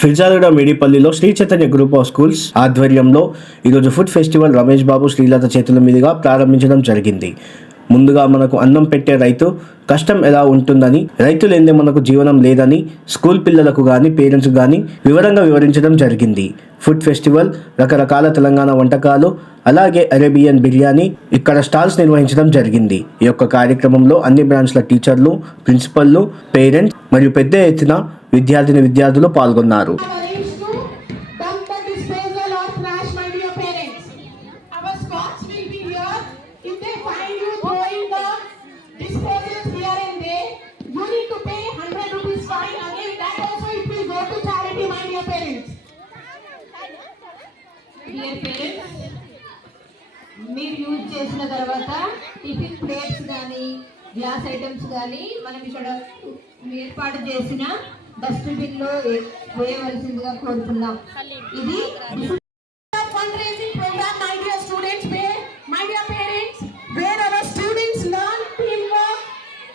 ఫిర్జాలుడ మేడిపల్లిలో Shri Chaitanya group of schools ఆధ్వర్యంలో ఈరోజు food festival Ramesh Babu Srilatha చేతుల మీదుగా ప్రారంభించడం జరిగింది. ముందుగా మనకు అన్నం పెట్టే రైతు కష్టం ఎలా ఉంటుందని రైతు లేదే మనకు జీవనం లేదని స్కూల్ పిల్లలకు కానీ పేరెంట్స్ కానీ వివరంగా వివరించడం జరిగింది. ఫుడ్ ఫెస్టివల్ రకరకాల తెలంగాణ వంటకాలు అలాగే అరేబియన్ బిర్యానీ ఇక్కడ స్టాల్స్ నిర్వహించడం జరిగింది. ఈ యొక్క కార్యక్రమంలో అన్ని బ్రాంచ్ల టీచర్లు ప్రిన్సిపల్లు పేరెంట్స్ మరియు పెద్ద ఎత్తున విద్యార్థిని విద్యార్థులు పాల్గొన్నారు. మీరు యూజ్ చేసిన తర్వాత టిఫిన్ ప్లేట్స్ కానీ గ్లాస్ ఐటమ్స్ కానీ మనం ఇక్కడ ఏర్పాటు చేసిన డస్ట్బిన్ లో వేయవలసిందిగా కోరుతున్నాం ఇది The fundraising program, my dear students, where, my dear parents, where our students learn teamwork,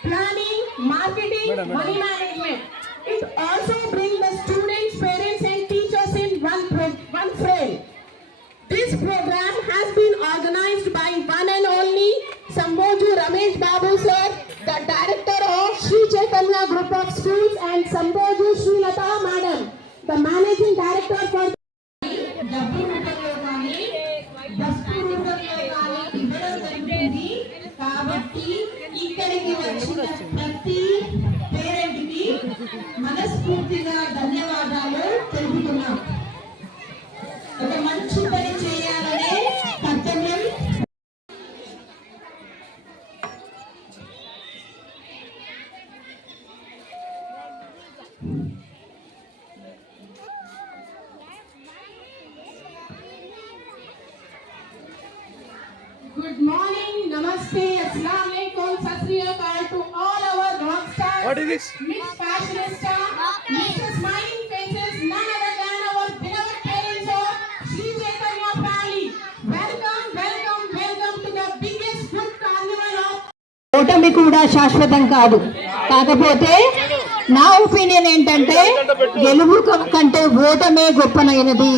planning, marketing, money management. It also brings the students, parents and teachers in one pro- one frame. This program has been organized by one and only Samboju Ramesh Babu sir, Chaitanya Group of Schools and Samboju Sri Lata madam, the managing director for కాబట్టి ఇక్కడికి వచ్చిన Good morning, Namaste, Assalamu alaikum, Sat Sri Akal to all our rock stars. What is this? Miss Fashionista, Mrs. Smiling Faces, none other than our beloved parents of Sri Chaitanya family. Welcome, welcome, welcome to the biggest food carnival of ఓటమి కూడా శాశ్వతం కాదు కాకపోతే నా opinion ఏంటంటే గెలుపు కంటే ఓటమే గొప్పనైనది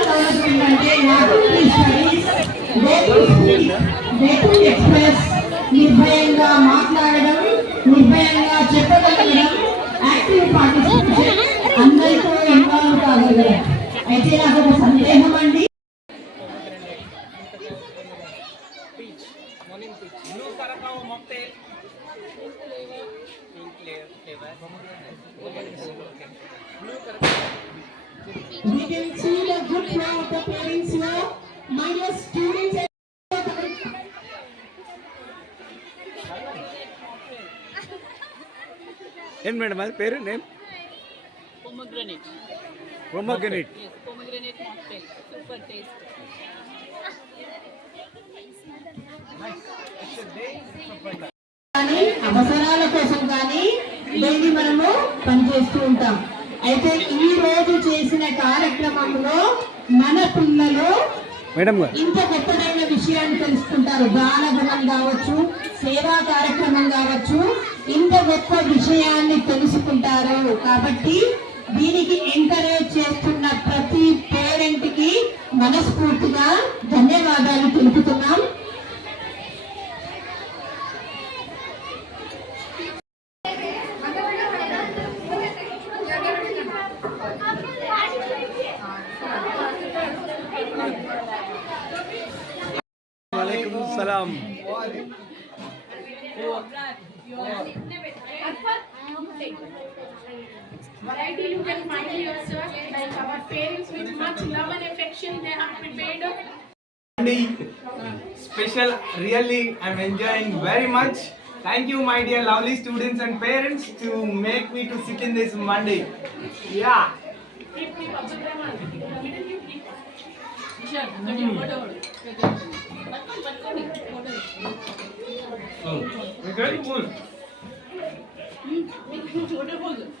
అయితే నాకు ఒక సందేహం అండి We can see the good flow of the parents here. minus students ఏం మేడం అది పేరు నేమ్ pomegranate. పొమగ్రనేట్ అవసరాల కోసం కానీ డైలీ మనము పనిచేస్తూ ఉంటాం. అయితే ఈ రోజు చేసిన కార్యక్రమంలో మన పిల్లలు మేడం గారు. ఇంత గొప్పదైన విషయాన్ని తెలుసుకుంటారు. దాన గుణం కావచ్చు సేవా కార్యక్రమం కావచ్చు ఇంత గొప్ప విషయాన్ని తెలుసుకుంటారు. కాబట్టి దీనికి ఎంకరేజ్ చేస్తున్న ప్రతి పేరెంట్కి మనస్ఫూర్తిగా ధన్యవాదాలు తెలుపుతున్నాం. వాలేకుమ్ సలాం. Variety you can find here, sir. Like our parents with much love and affection, they have prepared. Special, really, I'm enjoying very much. Thank you, my dear lovely students and parents, to make me to sit in this Monday. Yeah. Mm.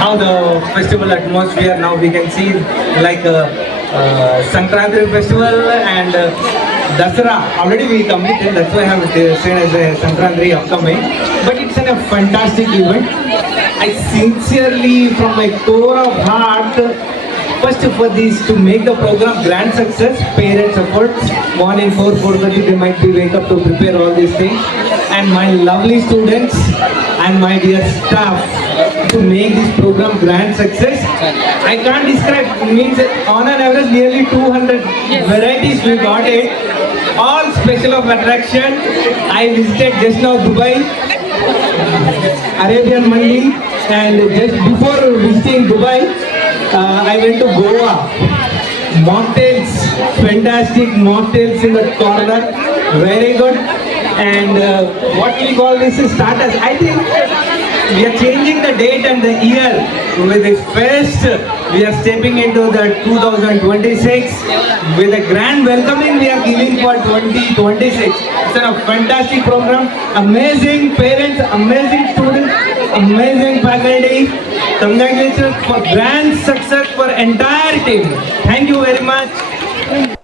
how the festival atmosphere now we can see like a uh, Sankranti festival and uh, Dasara. Already we completed, that's why I have uh, said as a Sankranti upcoming. But it's an, a fantastic event. I sincerely, from my core of heart, First for this to make the program grand success, parents efforts, morning 4, 4.30 they might be wake up to prepare all these things. And my lovely students and my dear staff to make this program grand success. I can't describe, it means on an average nearly 200 varieties we got it. All special of attraction. I visited just now Dubai. Arabian Mandi and just before visiting Dubai, uh, I went to Goa. Mocktails, fantastic mocktails in the corner, very good. And uh, what we call this is starters. I think we are changing the date and the year with this fest. We are stepping into the 2026 with a grand welcoming we are giving for 2026. It's a fantastic program, amazing parents, amazing students, amazing faculty. Congratulations for grand success for entire team. Thank you very much.